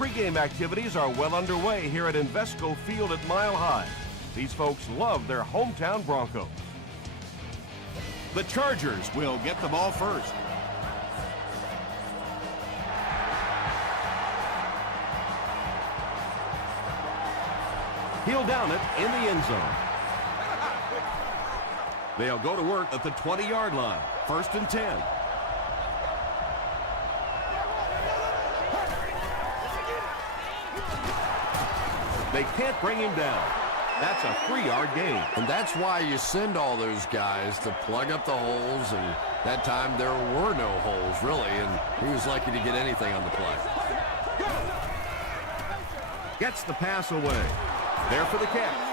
Pre-game activities are well underway here at Invesco Field at Mile High. These folks love their hometown Broncos. The Chargers will get the ball first. He'll down it in the end zone. They'll go to work at the 20-yard line. 1st and 10. They can't bring him down. That's a 3-yard gain. And that's why you send all those guys to plug up the holes, and that time there were no holes, really, and he was lucky to get anything on the play. Gets the pass away. There for the catch.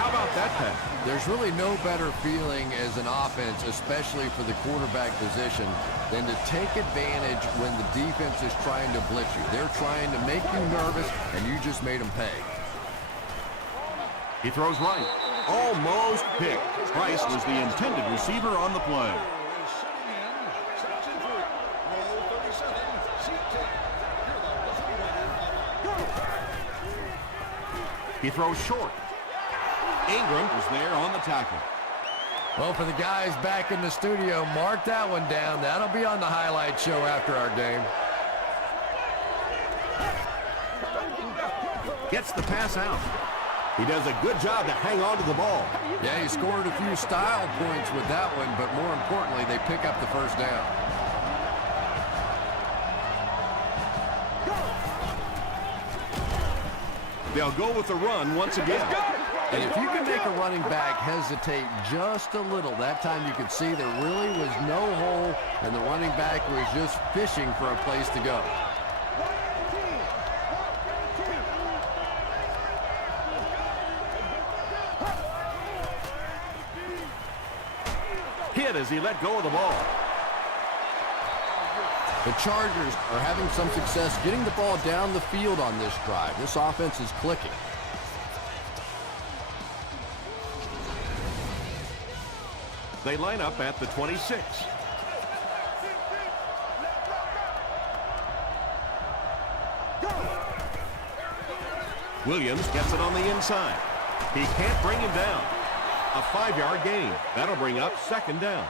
How about that pass? There's really no better feeling as an offense, especially for the quarterback position, than to take advantage when the defense is trying to blitz you. They're trying to make you nervous, and you just made them pay. He throws right. Almost picked. Price was the intended receiver on the play. He throws short. Ingram is there on the tackle. Well, for the guys back in the studio, mark that one down. That'll be on the highlight show after our game. Gets the pass out. He does a good job to hang on to the ball. Yeah, he scored a few style points with that one, but more importantly, they pick up the first down. They'll go with the run once again. And if you can make a running back hesitate just a little, that time you could see there really was no hole, and the running back was just fishing for a place to go. Hit as he let go of the ball. The Chargers are having some success getting the ball down the field on this drive. This offense is clicking. They line up at the 26. Williams gets it on the inside. He can't bring him down. A 5-yard gain. That'll bring up 2nd down.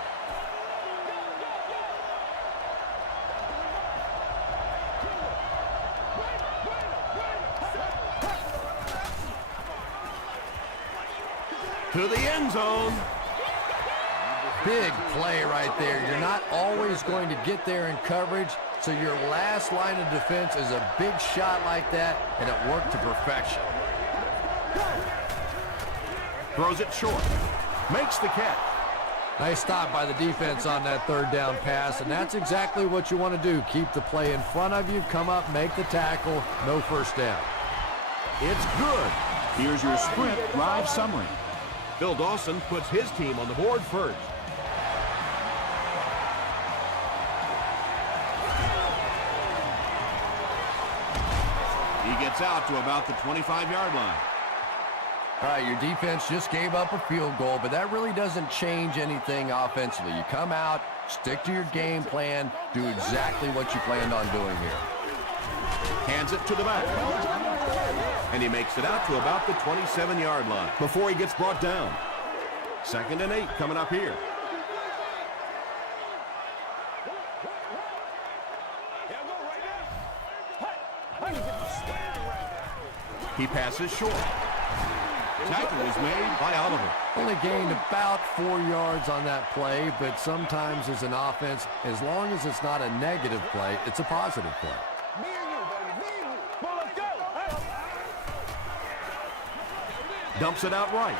To the end zone. Big play right there. You're not always going to get there in coverage, so your last line of defense is a big shot like that, and it worked to perfection. Throws it short. Makes the catch. Nice stop by the defense on that 3rd down pass, and that's exactly what you want to do. Keep the play in front of you, come up, make the tackle, no first down. It's good. Here's your sprint drive summary. Bill Dawson puts his team on the board first. He gets out to about the 25-yard line. All right, your defense just gave up a field goal, but that really doesn't change anything offensively. You come out, stick to your game plan, do exactly what you planned on doing here. Hands it to the back. And he makes it out to about the 27-yard line before he gets brought down. 2nd and 8 coming up here. He passes short. Tackle is made by Oliver. Only gained about 4 yards on that play, but sometimes as an offense, as long as it's not a negative play, it's a positive play. Dumps it out right.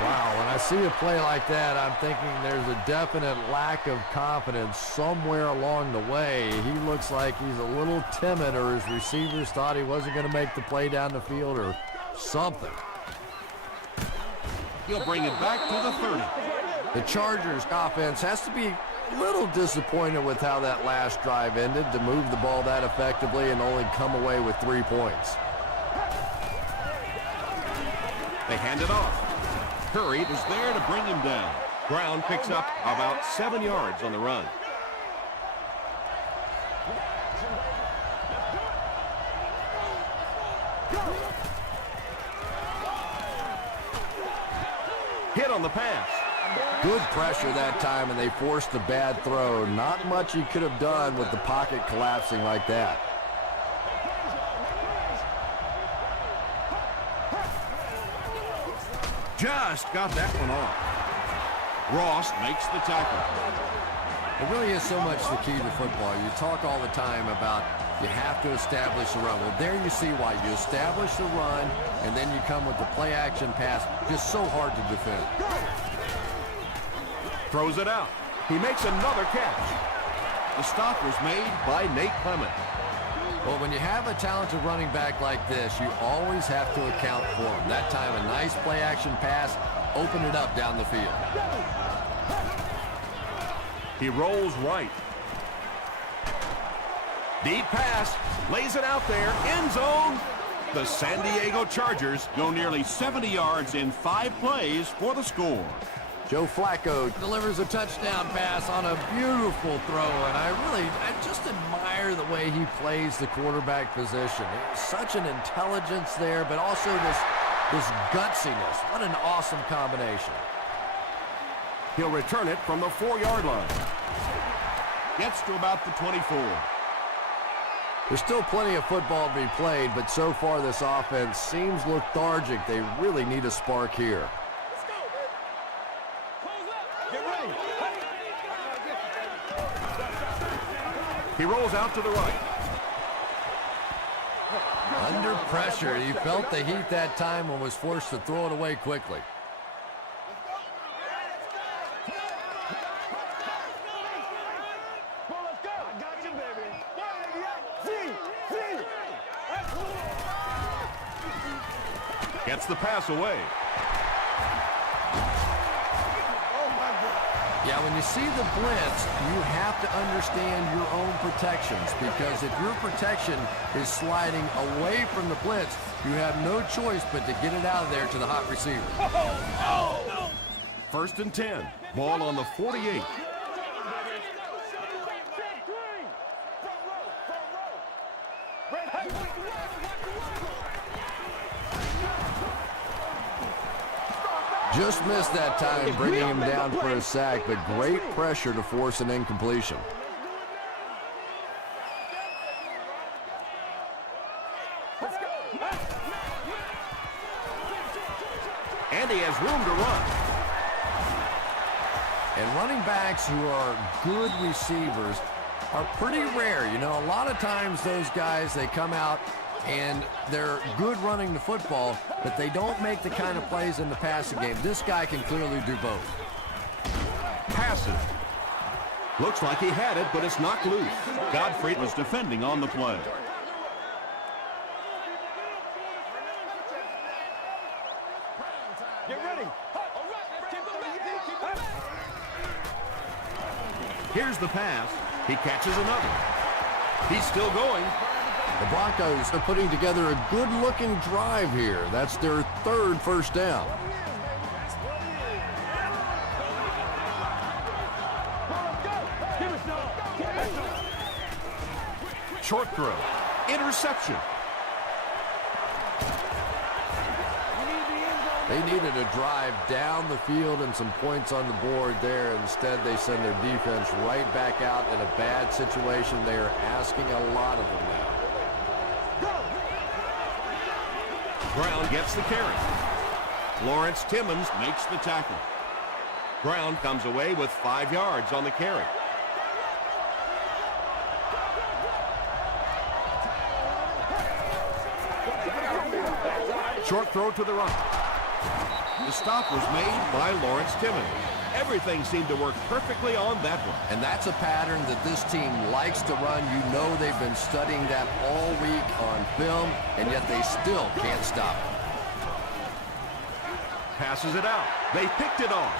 Wow, when I see a play like that, I'm thinking there's a definite lack of confidence somewhere along the way. He looks like he's a little timid, or his receivers thought he wasn't going to make the play down the field or something. He'll bring it back to the 30. The Chargers offense has to be a little disappointed with how that last drive ended, to move the ball that effectively and only come away with 3 points. They hand it off. Curry is there to bring him down. Brown picks up about 7 yards on the run. Hit on the pass. Good pressure that time, and they forced a bad throw. Not much he could have done with the pocket collapsing like that. Just got that one off. Ross makes the tackle. It really is so much the key to football. You talk all the time about you have to establish the run. Well, there you see why. You establish the run, and then you come with the play-action pass. Just so hard to defend. Throws it out. He makes another catch. The stop was made by Nate Clement. Well, when you have a talented running back like this, you always have to account for him. That time, a nice play-action pass opened it up down the field. He rolls right. Deep pass. Lays it out there. End zone. The San Diego Chargers go nearly 70 yards in 5 plays for the score. Joe Flacco delivers a touchdown pass on a beautiful throw, and I just admire the way he plays the quarterback position. Such an intelligence there, but also this gutsiness. What an awesome combination. He'll return it from the 4-yard line. Gets to about the 24. There's still plenty of football to be played, but so far this offense seems lethargic. They really need a spark here. He rolls out to the right. Under pressure, he felt the heat that time and was forced to throw it away quickly. Gets the pass away. Yeah, when you see the blitz, you have to understand your own protections, because if your protection is sliding away from the blitz, you have no choice but to get it out of there to the hot receiver. First and 10. Ball on the 48. Just missed that time, bringing him down for a sack, but great pressure to force an incompletion. And he has room to run. And running backs who are good receivers are pretty rare. You know, a lot of times those guys, they come out and they're good running the football, but they don't make the kind of plays in the passing game. This guy can clearly do both. Passes. Looks like he had it, but it's knocked loose. Godfrey was defending on the play. Get ready. Here's the pass. He catches another. He's still going. The Broncos are putting together a good-looking drive here. That's their 3rd first down. Short throw. Interception. They needed a drive down the field and some points on the board there. Instead, they send their defense right back out in a bad situation. They are asking a lot of them now. Brown gets the carry. Lawrence Timmons makes the tackle. Brown comes away with 5 yards on the carry. Short throw to the right. The stop was made by Lawrence Timmons. Everything seemed to work perfectly on that one. And that's a pattern that this team likes to run. You know they've been studying that all week on film, and yet they still can't stop it. Passes it out. They picked it off.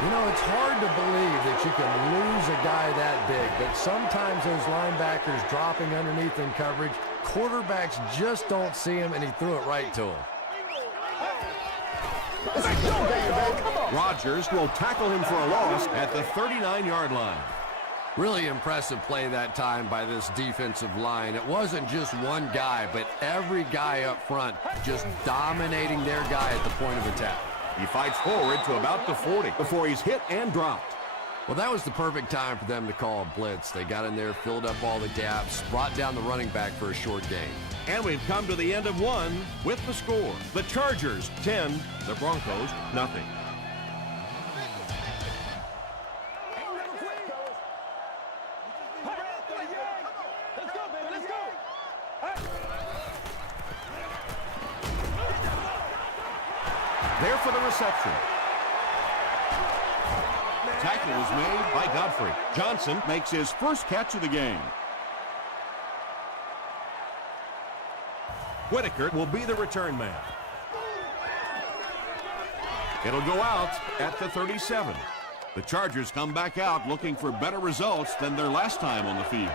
You know, it's hard to believe that you can lose a guy that big, but sometimes those linebackers dropping underneath in coverage, quarterbacks just don't see him, and he threw it right to him. Rodgers will tackle him for a loss at the 39-yard line. Really impressive play that time by this defensive line. It wasn't just one guy, but every guy up front just dominating their guy at the point of attack. He fights forward to about the 40 before he's hit and dropped. Well, that was the perfect time for them to call a blitz. They got in there, filled up all the gaps, brought down the running back for a short gain. And we've come to the end of one with the score. The Chargers 10, the Broncos nothing. There for the reception. Tackle was made by Godfrey. Johnson makes his first catch of the game. Whitaker will be the return man. It'll go out at the 37. The Chargers come back out looking for better results than their last time on the field.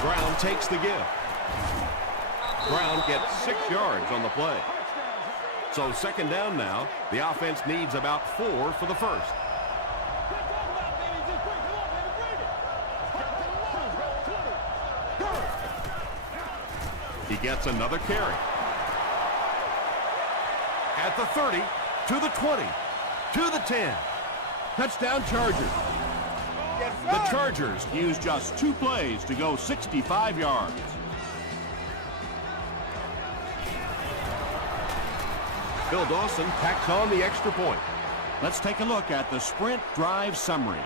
Brown takes the give. Brown gets 6 yards on the play. So second down now. The offense needs about 4 for the first. He gets another carry. At the 30, to the 20, to the 10. Touchdown Chargers. The Chargers use just 2 plays to go 65 yards. Bill Dawson tacks on the extra point. Let's take a look at the sprint drive summary.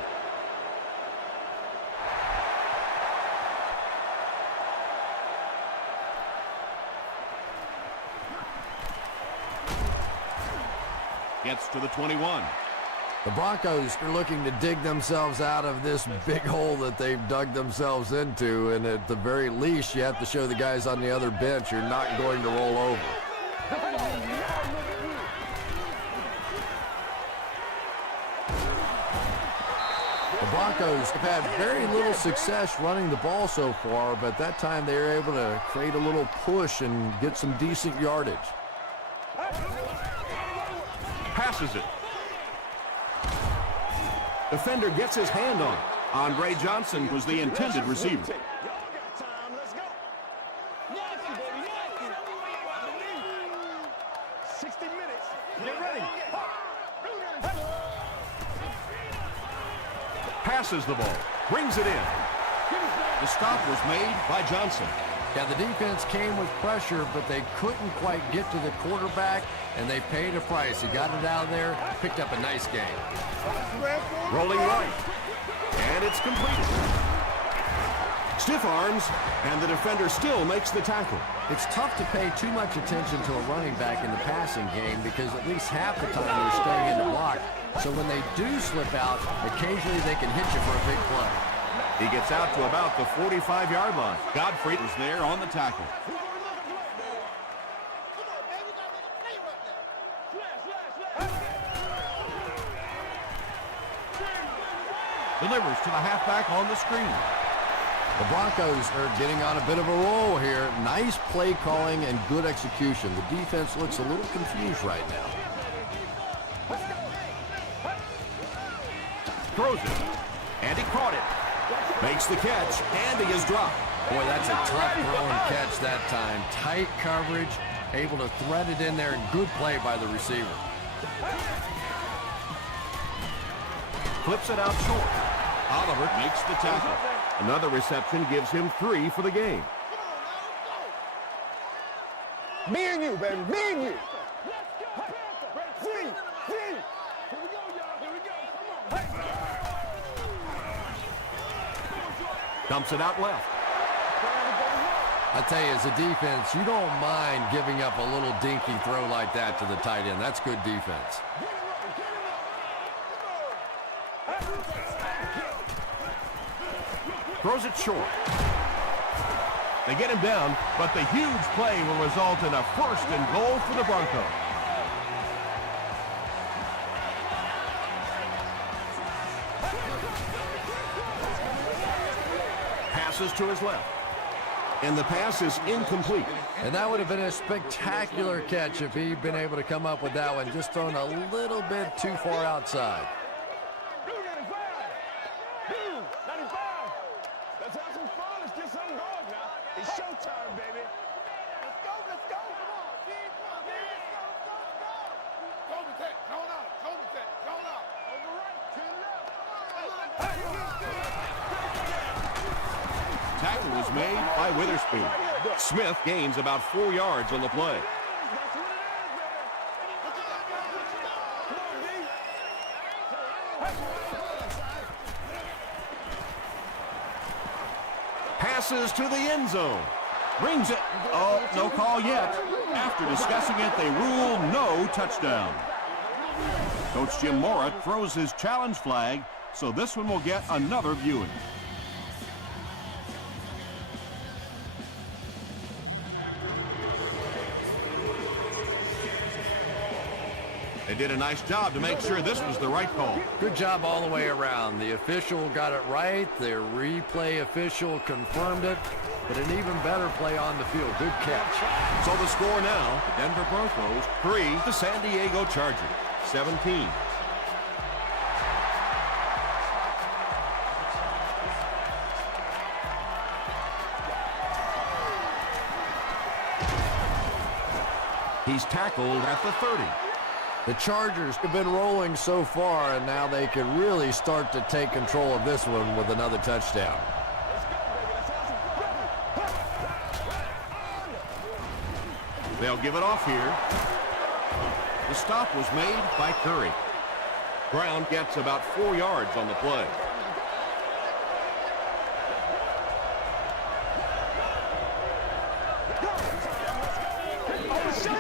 Gets to the 21. The Broncos are looking to dig themselves out of this big hole that they've dug themselves into, and at the very least, you have to show the guys on the other bench you're not going to roll over. The Broncos have had very little success running the ball so far, but that time they were able to create a little push and get some decent yardage. Passes it. Defender gets his hand on it. Andre Johnson was the intended receiver. Passes the ball, brings it in. The stop was made by Johnson. Yeah, the defense came with pressure, but they couldn't quite get to the quarterback, and they paid a price. He got it out of there, picked up a nice gain. Rolling right, and it's completed. Stiff arms, and the defender still makes the tackle. It's tough to pay too much attention to a running back in the passing game because at least half the time they're staying in the block. So when they do slip out, occasionally they can hit you for a big play. He gets out to about the 45-yard line. Godfrey is there on the tackle. Delivers to the halfback on the screen. The Broncos are getting on a bit of a roll here. Nice play calling and good execution. The defense looks a little confused right now. Throws it, and he caught it. Makes the catch, and he is dropped. Boy, that's a tough throw and catch that time. Tight coverage, able to thread it in there, and good play by the receiver. Flips it out short. Oliver makes the tackle. Another reception gives him 3 for the game. Me and you, baby. Me and you. Dumps it out left. I tell you, as a defense, you don't mind giving up a little dinky throw like that to the tight end. That's good defense. Throws it short. They get him down, but the huge play will result in a 1st and goal for the Broncos. Passes to his left. And the pass is incomplete. And that would have been a spectacular catch if he'd been able to come up with that one, just thrown a little bit too far outside. Let's have some fun. Let's get something going now. It's showtime, baby. Let's go. Let's go. Come on. Keep on. Let's go. Go with that. Zone out. Go with that. Zone out. Over right to the left. Tackle was made by Witherspoon. Smith gains about 4 yards on the play. Passes to the end zone. Brings it. Oh, no call yet. After discussing it, they rule no touchdown. Coach Jim Mora throws his challenge flag, so this one will get another viewing. They did a nice job to make sure this was the right call. Good job all the way around. The official got it right. The replay official confirmed it. But an even better play on the field. Good catch. So the score now, the Denver Broncos 3, the San Diego Chargers 17. He's tackled at the 30. The Chargers have been rolling so far, and now they can really start to take control of this one with another touchdown. They'll give it off here. The stop was made by Curry. Brown gets about 4 yards on the play.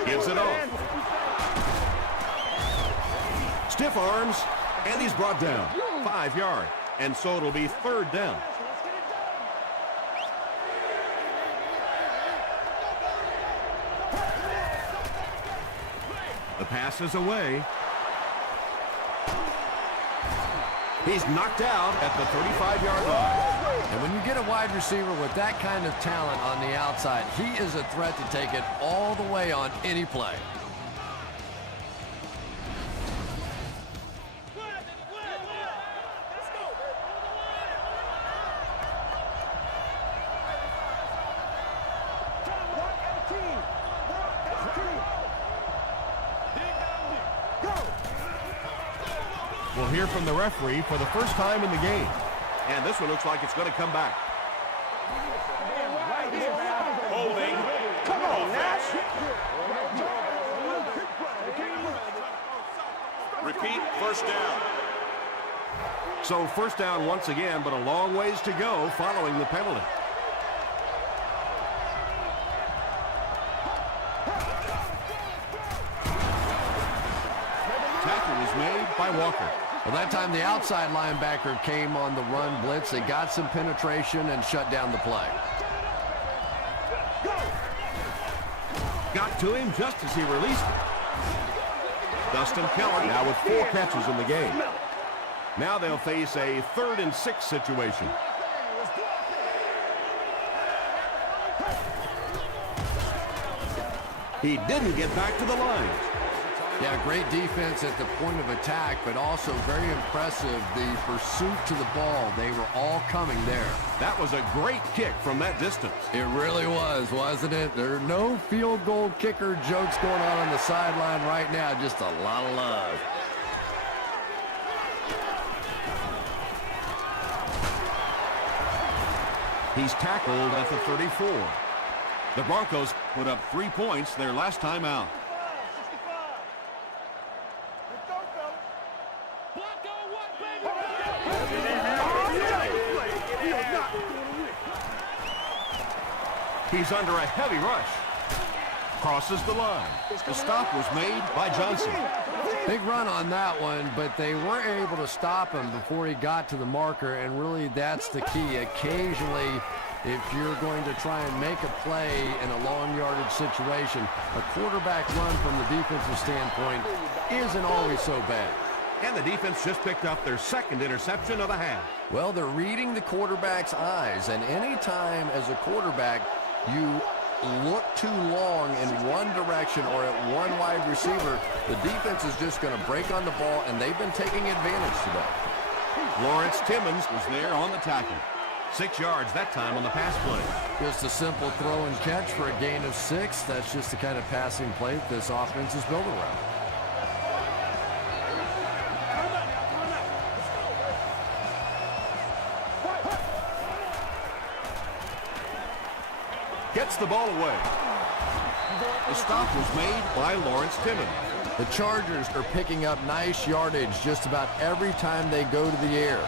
Gives it off. Stiff arms, and he's brought down. 5 yards, and so it'll be 3rd down. The pass is away. He's knocked out at the 35-yard line. And when you get a wide receiver with that kind of talent on the outside, he is a threat to take it all the way on any play. We'll hear from the referee for the first time in the game. And this one looks like it's going to come back. Holding. Come on, Nash. Repeat, first down. So first down once again, but a long ways to go following the penalty. Tackle was made by Walker. Well, that time the outside linebacker came on the run blitz. They got some penetration and shut down the play. Got to him just as he released it. Dustin Keller now with 4 catches in the game. Now they'll face a 3rd and 6 situation. He didn't get back to the line. Yeah, great defense at the point of attack, but also very impressive, the pursuit to the ball. They were all coming there. That was a great kick from that distance. It really was, wasn't it? There are no field goal kicker jokes going on the sideline right now, just a lot of love. He's tackled at the 34. The Broncos put up 3 points their last time out. He's under a heavy rush. Crosses the line. The stop was made by Johnson. Big run on that one, but they weren't able to stop him before he got to the marker, and really that's the key. Occasionally, if you're going to try and make a play in a long yardage situation, a quarterback run from the defensive standpoint isn't always so bad. And the defense just picked up their 2nd interception of the half. Well, they're reading the quarterback's eyes, and any time as a quarterback You look too long in one direction or at one wide receiver, the defense is just going to break on the ball, and they've been taking advantage today. Lawrence Timmons was there on the tackle. 6 yards that time on the pass play. Just a simple throw and catch for a gain of 6. That's just the kind of passing play that this offense is built around. Gets the ball away. The stop was made by Lawrence Timmons. The Chargers are picking up nice yardage just about every time they go to the air.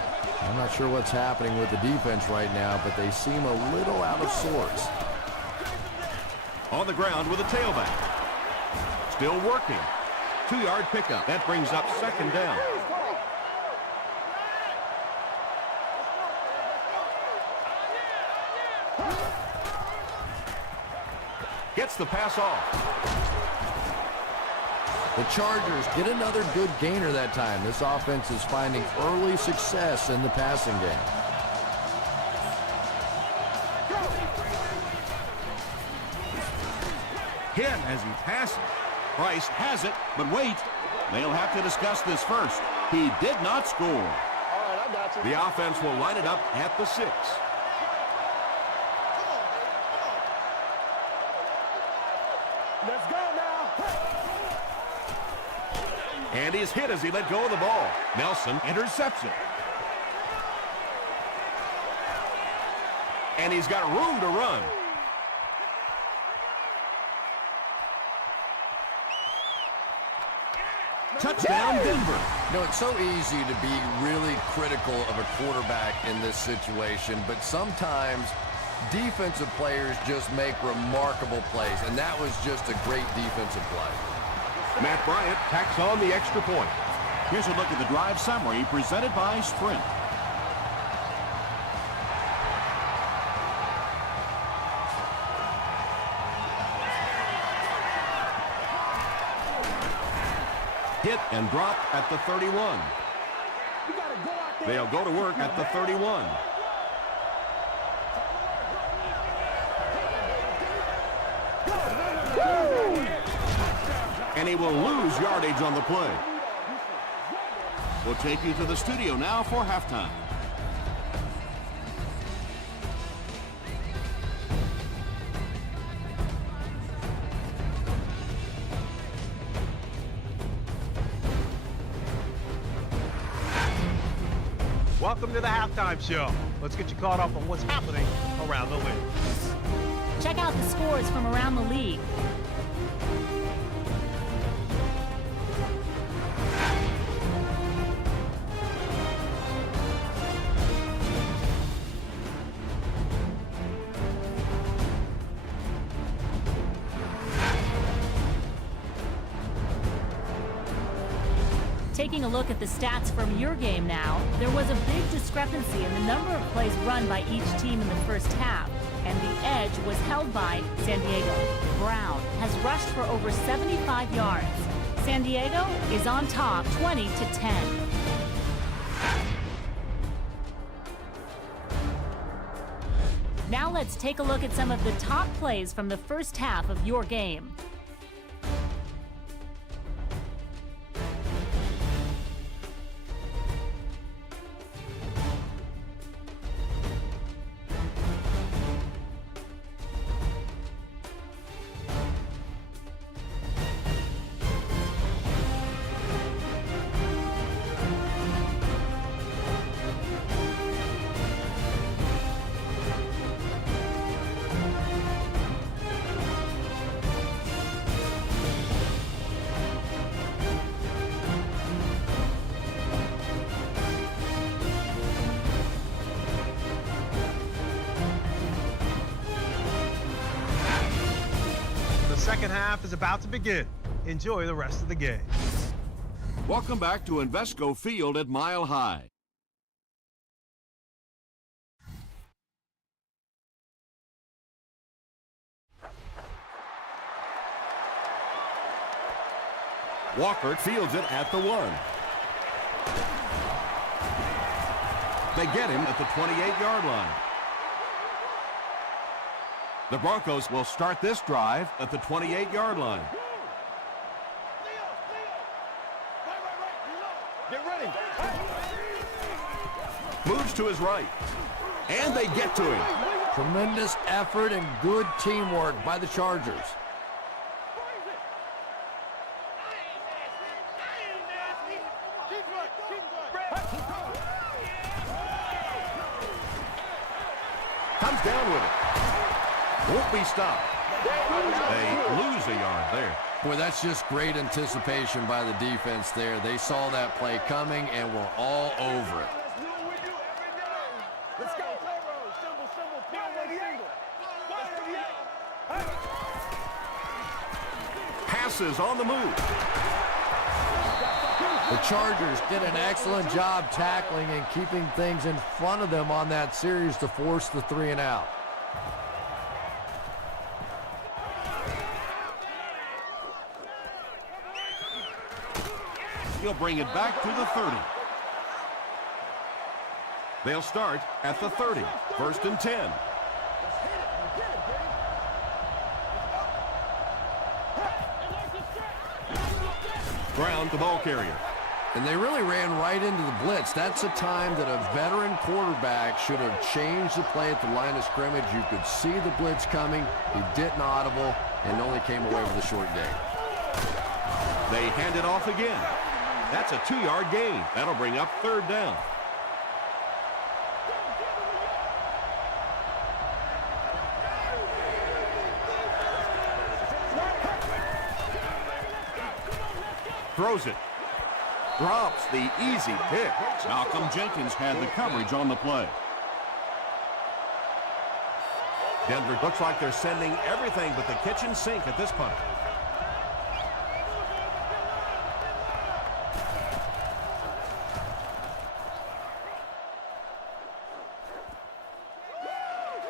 I'm not sure what's happening with the defense right now, but they seem a little out of sorts. On the ground with a tailback. Still working. 2-yard pickup. That brings up 2nd down. Gets the pass off. The Chargers get another good gainer that time. This offense is finding early success in the passing game. Hit as he passes. Price has it, but wait. They'll have to discuss this first. He did not score. All right, I got you. The offense will line it up at the 6. Let's go now. And he's hit as he let go of the ball. Nelson intercepts it. And he's got room to run. Touchdown, Denver. You know, it's so easy to be really critical of a quarterback in this situation, but sometimes defensive players just make remarkable plays, and that was just a great defensive play. Matt Bryant tacks on the extra point. Here's a look at the drive summary presented by Sprint. Hit and dropped at the 31. They'll go to work at the 31. And he will lose yardage on the play. We'll take you to the studio now for halftime. Welcome to the halftime show. Let's get you caught up on what's happening around the league. Check out the scores from around the league. Taking a look at the stats from your game now, there was a big discrepancy in the number of plays run by each team in the first half, and the edge was held by San Diego. Brown has rushed for over 75 yards. San Diego is on top 20-10. Now let's take a look at some of the top plays from the first half of your game. Second half is about to begin. Enjoy the rest of the game. Welcome back to Invesco Field at Mile High. Walker fields it at the 1. They get him at the 28-yard line. The Broncos will start this drive at the 28-yard line. Get ready. Moves to his right. And they get to him. Tremendous effort and good teamwork by the Chargers. Comes down with it. Won't be stopped. They lose a yard there. Boy, that's just great anticipation by the defense there. They saw that play coming and were all over it. Let's go. Symbol, single. Passes on the move. The Chargers did an excellent job tackling and keeping things in front of them on that series to force the 3 and out. He'll bring it back to the 30. They'll start at the 30. 1st and 10. Ground the ball carrier. And they really ran right into the blitz. That's a time that a veteran quarterback should have changed the play at the line of scrimmage. You could see the blitz coming. He didn't audible and only came away with a short gain. They hand it off again. That's a 2-yard gain. That'll bring up 3rd down. Throws it. Drops the easy pick. Malcolm Jenkins had the coverage on the play. Denver looks like they're sending everything but the kitchen sink at this point.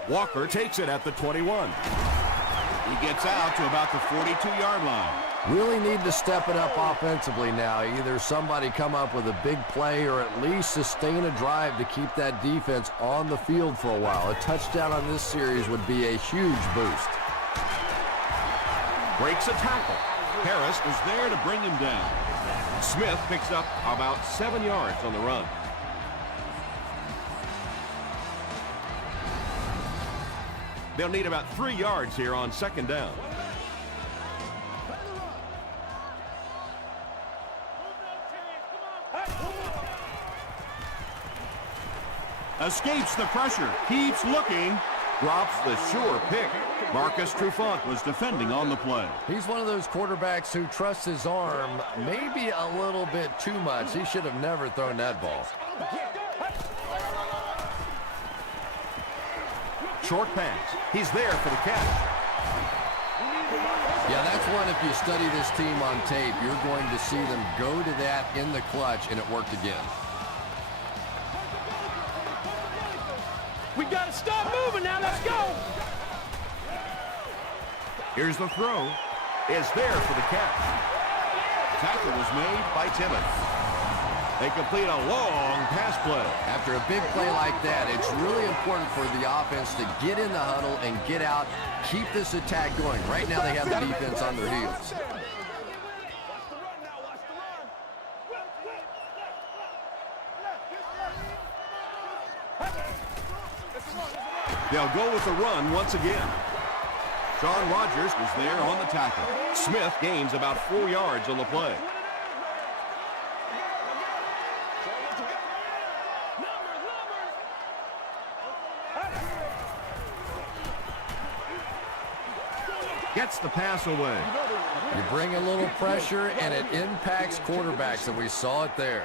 Walker takes it at the 21. He gets out to about the 42-yard line. Really need to step it up offensively now. Either somebody come up with a big play or at least sustain a drive to keep that defense on the field for a while. A touchdown on this series would be a huge boost. Breaks a tackle. Harris was there to bring him down. Smith picks up about 7 yards on the run. They'll need about 3 yards here on 2nd down. Escapes the pressure, keeps looking, drops the sure pick. Marcus Trufant was defending on the play. He's one of those quarterbacks who trusts his arm maybe a little bit too much. He should have never thrown that ball. Short pass. He's there for the catch. Yeah, that's one, if you study this team on tape, you're going to see them go to that in the clutch, and it worked again. We got to stop moving now. Let's go. Here's the throw. Is there for the catch. Tackle was made by Timmons. They complete a long pass play. After a big play like that, it's really important for the offense to get in the huddle and get out, keep this attack going. Right now they have the defense on their heels. They'll go with the run once again. Sean Rogers was there on the tackle. Smith gains about 4 yards on the play. Gets the pass away. You bring a little pressure, and it impacts quarterbacks, and we saw it there.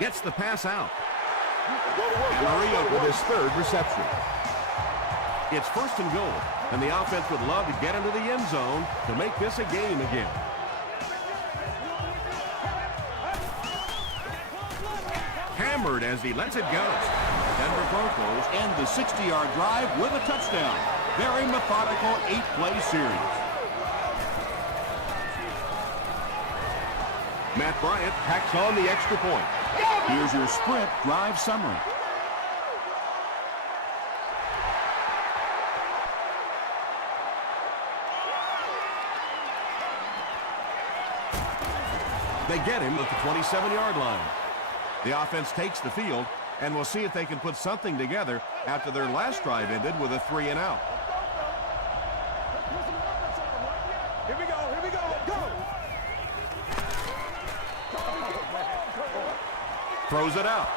Gets the pass out. Maria with his 3rd reception. It's 1st and goal, and the offense would love to get into the end zone to make this a game again. Hammered as he lets it go. Denver Broncos end the 60-yard drive with a touchdown. Very methodical 8-play series. Matt Bryant packs on the extra point. Here's your sprint drive summary. They get him at the 27-yard line. The offense takes the field, and we'll see if they can put something together after their last drive ended with a 3-and-out. Here we go, go! Throws it out.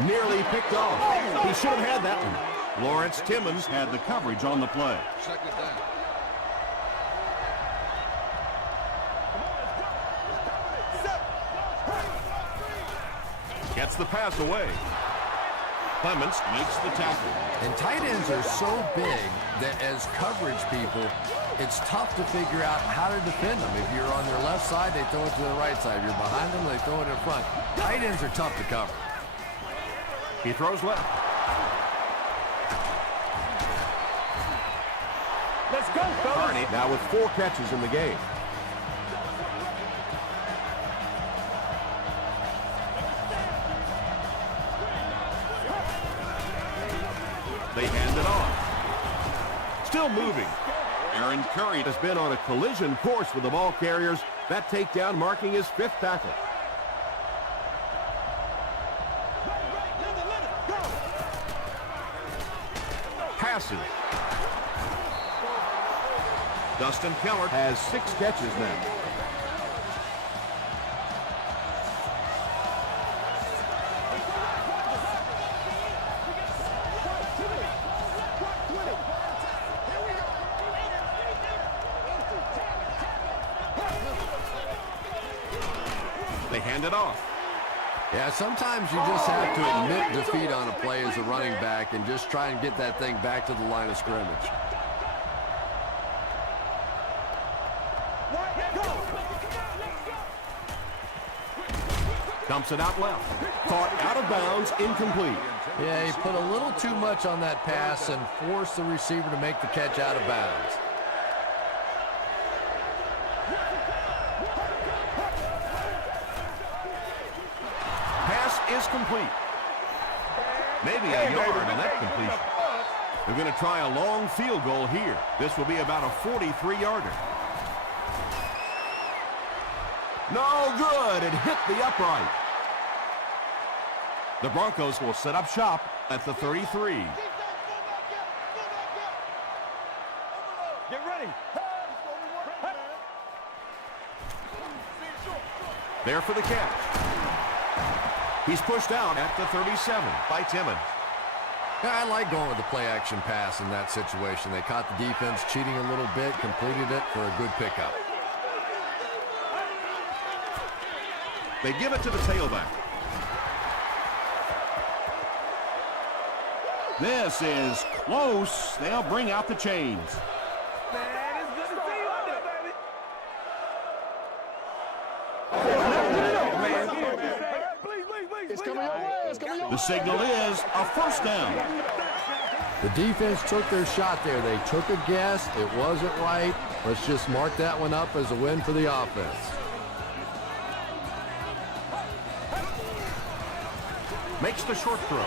Nearly picked off. He should have had that one. Lawrence Timmons had the coverage on the play. Second down. Gets the pass away. Clements makes the tackle. And tight ends are so big that as coverage people, it's tough to figure out how to defend them. If you're on their left side, they throw it to the right side. If you're behind them, they throw it in front. Tight ends are tough to cover. He throws left. Let's go, fellas. Carney now with 4 catches in the game. They hand it off. Still moving. Aaron Curry has been on a collision course with the ball carriers. That takedown marking his 5th tackle. Passes. Dustin Keller has 6 catches now. They hand it off. Yeah, sometimes you just have to admit defeat on a play as a running back and just try and get that thing back to the line of scrimmage. Dumps it out left. Caught out of bounds, incomplete. Yeah, he put a little too much on that pass and forced the receiver to make the catch out of bounds. Is complete. Maybe a yard on that completion. They're going to try a long field goal here. This will be about a 43-yarder. No good. It hit the upright. The Broncos will set up shop at the 33. Get ready. There for the catch. He's pushed out at the 37 by Timmons. Yeah, I like going with the play-action pass in that situation. They caught the defense cheating a little bit, completed it for a good pickup. They give it to the tailback. This is close. They'll bring out the chains. Man, it's good to see you out there, baby. It's coming your way. It's coming your way. The signal is a first down. The defense took their shot there. They took a guess. It wasn't right. Let's just mark that one up as a win for the offense. Makes the short throw.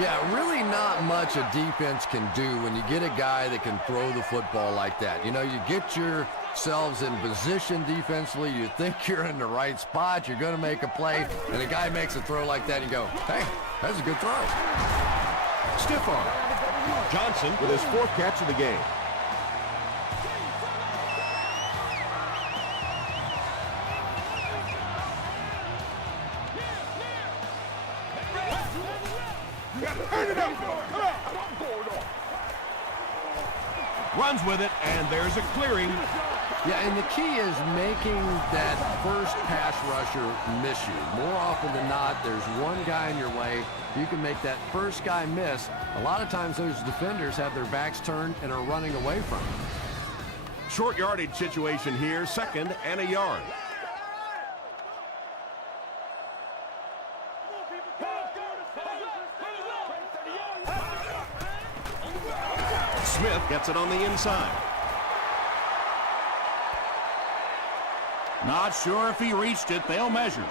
Yeah, really not much a defense can do when you get a guy that can throw the football like that. You know, you get yourselves in position defensively. You think you're in the right spot. You're going to make a play, and a guy makes a throw like that, and you go, hey, that's a good throw. Stiff arm. Johnson with his 4th catch of the game. Runs with it, and there's a clearing. Yeah, and the key is making that first pass rusher miss you. More often than not, there's one guy in your way. You can make that first guy miss. A lot of times those defenders have their backs turned and are running away from him. Short yardage situation here, 2nd and a yard. Smith gets it on the inside. Not sure if he reached it. They'll measure.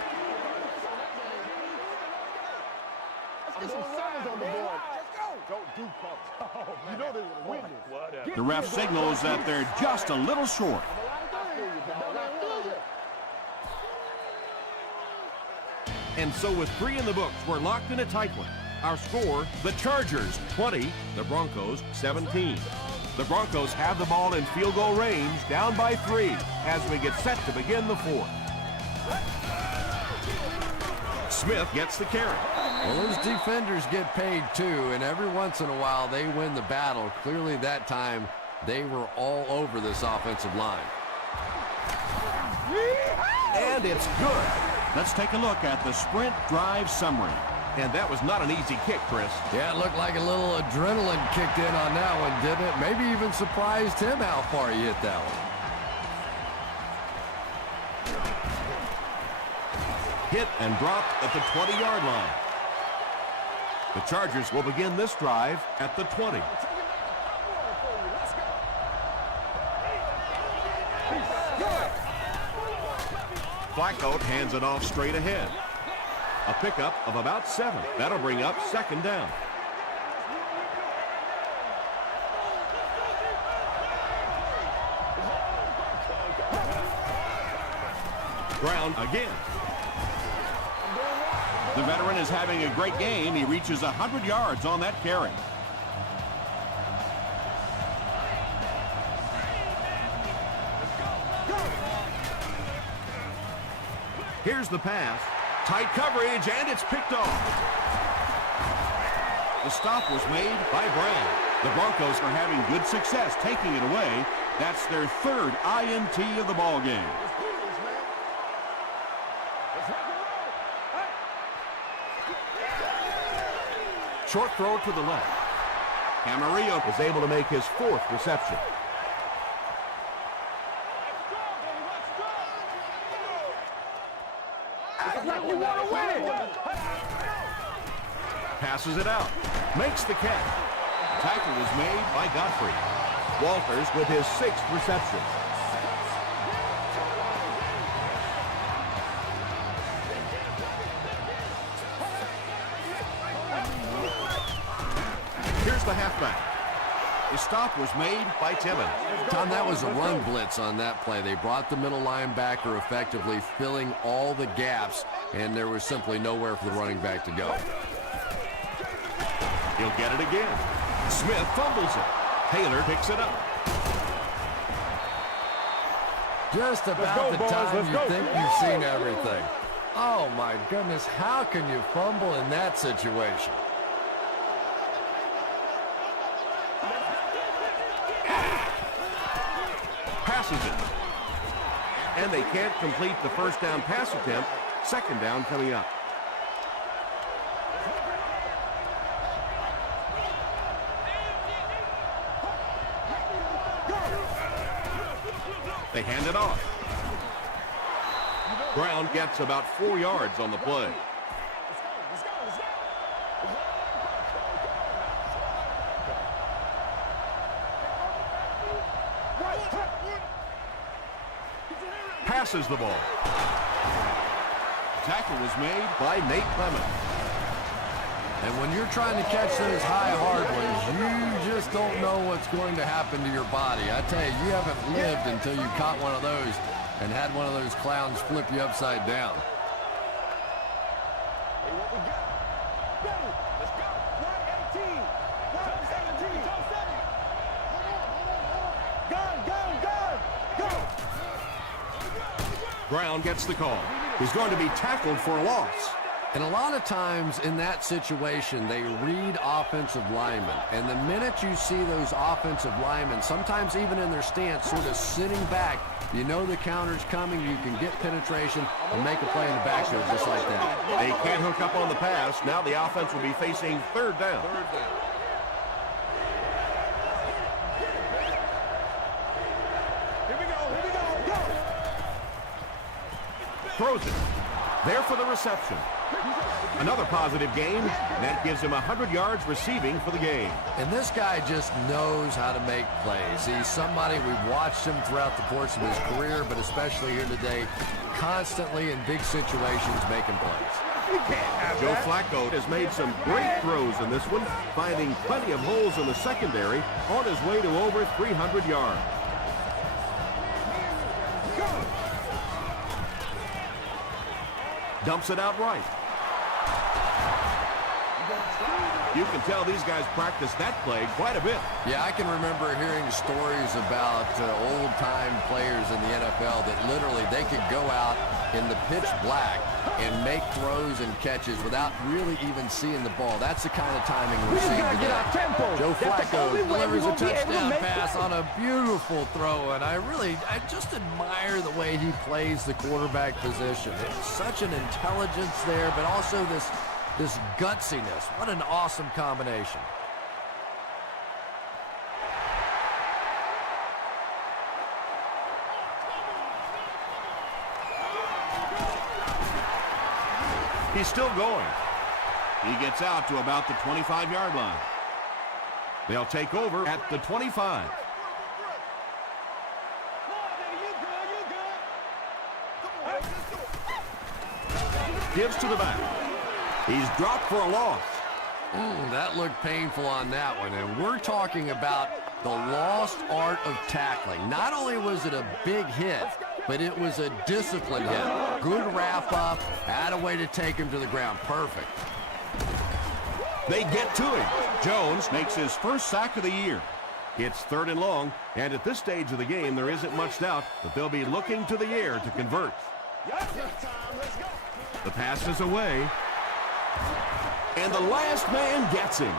Let's get some sevens on the board. Let's go. Don't do pumps. Oh, you know they would have won this. The ref signals that they're just a little short. And so with 3 in the books, we're locked in a tight one. Our score, the Chargers 20, the Broncos 17. The Broncos have the ball in field goal range, down by 3, as we get set to begin the 4th. Smith gets the carry. Well, those defenders get paid too, and every once in a while they win the battle. Clearly that time they were all over this offensive line. And it's good. Let's take a look at the sprint drive summary. And that was not an easy kick, Chris. Yeah, it looked like a little adrenaline kicked in on that one, didn't it? Maybe even surprised him how far he hit that one. Hit and dropped at the 20-yard line. The Chargers will begin this drive at the 20. Flacco hands it off straight ahead. A pickup of about 7. That'll bring up 2nd down. Brown again. The veteran is having a great game. He reaches 100 yards on that carry. Here's the pass. Tight coverage, and it's picked off. The stop was made by Brown. The Broncos are having good success taking it away. That's their 3rd INT of the ball game. Short throw to the left. Camarillo is able to make his 4th reception. Passes it out. Makes the catch. tackle was made by Godfrey. Walters with his 6th reception. Here's the halfback. The stop was made by Timmons. Tom, that was a run blitz on that play. They brought the middle linebacker effectively filling all the gaps, and there was simply nowhere for the running back to go. He'll get it again. Smith fumbles it. Taylor picks it up. Just about the time you think you've seen everything. Oh, my goodness. How can you fumble in that situation? Passes it. And they can't complete the first down pass attempt. 2nd down coming up. They hand it off. Brown gets about 4 yards on the play. Passes the ball. Tackle was made by Nate Clement. And when you're trying to catch those high, hard ones, you just don't know what's going to happen to your body. I tell you, you haven't lived until you caught one of those and had one of those clowns flip you upside down. Hey, what we got? Ready. Let's go. 118. 117. Gun. Brown gets the call. He's going to be tackled for a loss. And a lot of times in that situation, they read offensive linemen. And the minute you see those offensive linemen, sometimes even in their stance, sort of sitting back, you know the counter's coming, you can get penetration and make a play in the backfield just like that. They can't hook up on the pass. Now the offense will be facing 3rd down. Here we go. Throws it. There for the reception. Another positive game, and that gives him 100 yards receiving for the game. And this guy just knows how to make plays. He's somebody we've watched him throughout the course of his career, but especially here today, constantly in big situations making plays. Joe Flacco has made some great throws in this one, finding plenty of holes in the secondary on his way to over 300 yards. Dumps it out right. You can tell these guys practice that play quite a bit. Yeah, I can remember hearing stories about old-time players in the NFL that literally they could go out in the pitch black and make throws and catches without really even seeing the ball. That's the kind of timing we're seeing today. Joe Flacco delivers a touchdown pass on a beautiful throw, and I just admire the way he plays the quarterback position. It's such an intelligence there, but also this gutsiness. What an awesome combination. He's still going. He gets out to about the 25-yard line. They'll take over at the 25. Gives to the back. He's dropped for a loss. That looked painful on that one, and we're talking about the lost art of tackling. Not only was it a big hit, but it was a disciplined hit. Good wrap up, had a way to take him to the ground. Perfect. They get to him. Jones makes his first sack of the year. It's 3rd and long, and at this stage of the game, there isn't much doubt that they'll be looking to the air to convert. The pass is away, and the last man gets him.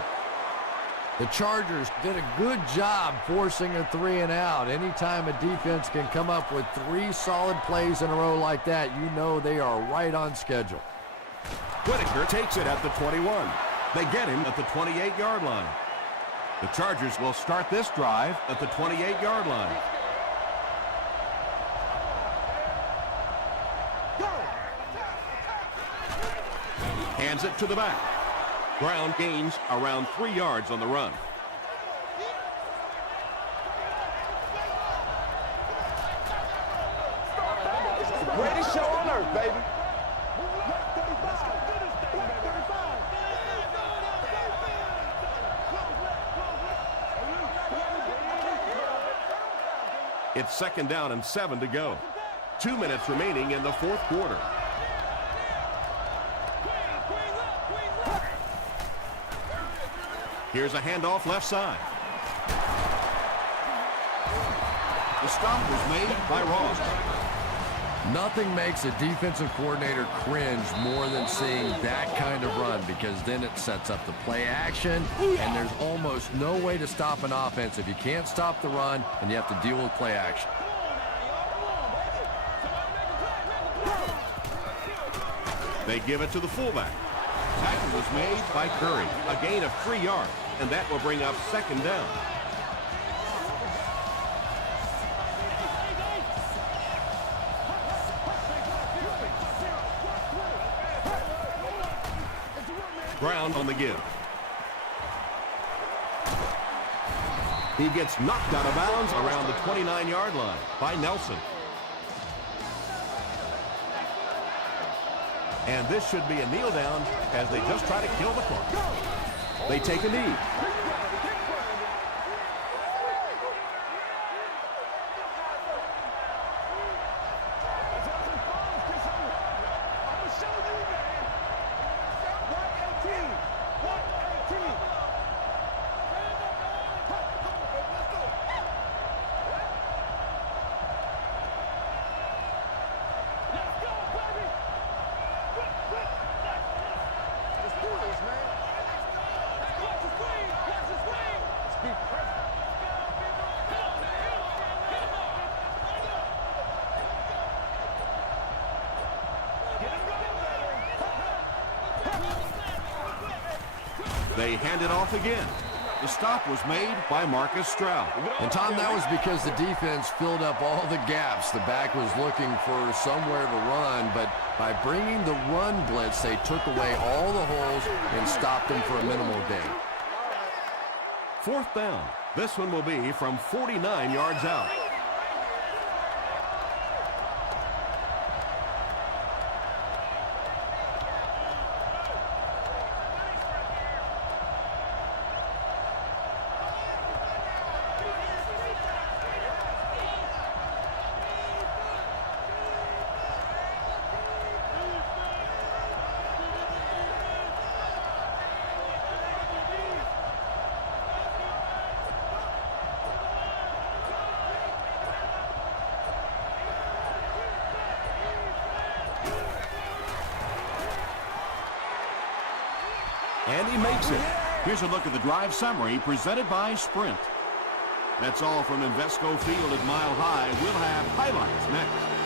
The Chargers did a good job forcing a 3-and-out. Anytime a defense can come up with 3 solid plays in a row like that, you know they are right on schedule. Whitaker takes it at the 21. They get him at the 28-yard line. The Chargers will start this drive at the 28-yard line. Hands it to the back. Brown gains around 3 yards on the run. Greatest show on earth, baby. It's 2nd down and 7 to go. 2 minutes remaining in the 4th quarter. Here's a handoff left side. The stop was made by Ross. Nothing makes a defensive coordinator cringe more than seeing that kind of run, because then it sets up the play action, and there's almost no way to stop an offense if you can't stop the run and you have to deal with play action. They give it to the fullback. Tackle was made by Curry. A gain of 3 yards, and that will bring up 2nd down. Brown on the give. He gets knocked out of bounds around the 29-yard line by Nelson. And this should be a kneel down as they just try to kill the clock. They take a knee. They hand it off again. The stop was made by Marcus Stroud. And Tom, that was because the defense filled up all the gaps. The back was looking for somewhere to run, but by bringing the run blitz, they took away all the holes and stopped them for a minimal gain. 4th down. This one will be from 49 yards out. And he makes it. Here's a look at the drive summary presented by Sprint. That's all from Invesco Field at Mile High. We'll have highlights next.